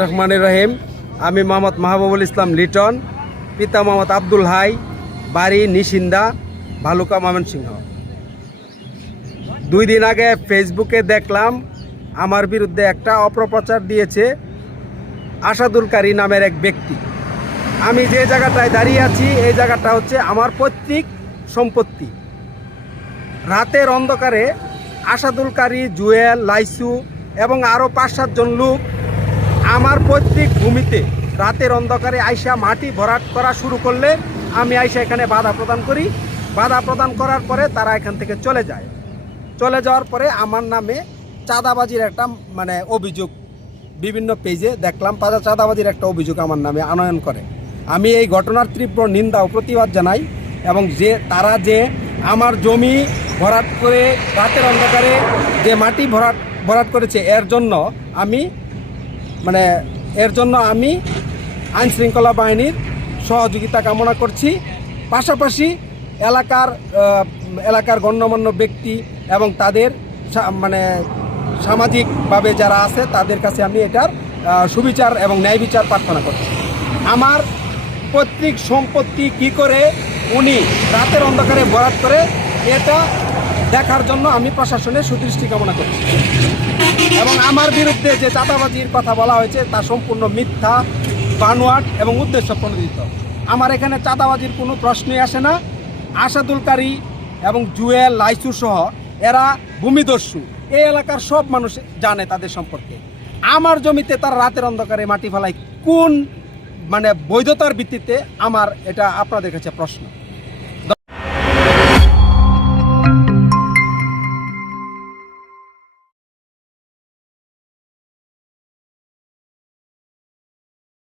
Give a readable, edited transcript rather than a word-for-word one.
রহমানির রহিম। আমি মোহাম্মদ মাহবুবুল ইসলাম লিটন, পিতা মোহাম্মদ আব্দুল হাই, বাড়ি নিশিন্দা, ভালুকা, ময়মনসিংহ। 2 দিন আগে ফেসবুকে দেখলাম আমার বিরুদ্ধে একটা অপপ্রচার দিয়েছে আসাদুল কারি নামের এক ব্যক্তি। আমি যে জায়গাটায় দাঁড়িয়ে আছি এই জায়গাটা হচ্ছে আমার পৈতৃক সম্পত্তি। রাতের অন্ধকারে আসাদুল কারি, জুয়েল, লাইসু এবং আরও 5-7 জন লোক আমার পৈতৃক ভূমিতে রাতের অন্ধকারে আইসা মাটি ভরাট করা শুরু করলে আমি আইসা এখানে বাধা প্রদান করি। বাধা প্রদান করার পরে তারা এখান থেকে চলে যায়। চলে যাওয়ার পরে আমার নামে চাঁদাবাজির একটা অভিযোগ বিভিন্ন পেজে দেখলাম, চাঁদাবাজির একটা অভিযোগ আমার নামে আনয়ন করে। আমি এই ঘটনার তীব্র নিন্দা ও প্রতিবাদ জানাই এবং তারা যে আমার জমি ভরাট করে রাতের অন্ধকারে যে মাটি ভরাট করেছে এর জন্য আমি আইন শৃঙ্খলা বাহিনীর সহযোগিতা কামনা করছি। পাশাপাশি এলাকার গণ্যমান্য ব্যক্তি এবং তাদের সামাজিকভাবে যারা আছে তাদের কাছে আমি এটার সুবিচার এবং ন্যায় বিচার প্রার্থনা করছি। আমার পৈতৃক সম্পত্তি কি করে উনি রাতের অন্ধকারে ভরাট করে এটা দেখার জন্য আমি প্রশাসনের সুদৃষ্টি কামনা করছি। এবং আমার বিরুদ্ধে যে চাঁদাবাজির কথা বলা হয়েছে তা সম্পূর্ণ মিথ্যা, বানোয়াট এবং উদ্দেশ্য প্রণোদিত। আমার এখানে চাঁদাবাজির কোনো প্রশ্নই আসে না। আসাদুল কারি এবং জুয়েল, লাইসু সহ এরা ভূমিদস্যু। এই এলাকার সব মানুষ জানে তাদের সম্পর্কে। আমার জমিতে তারা রাতের অন্ধকারে মাটি ফেলায় কোন বৈধতার ভিত্তিতে, আমার এটা আপনাদের কাছে প্রশ্ন।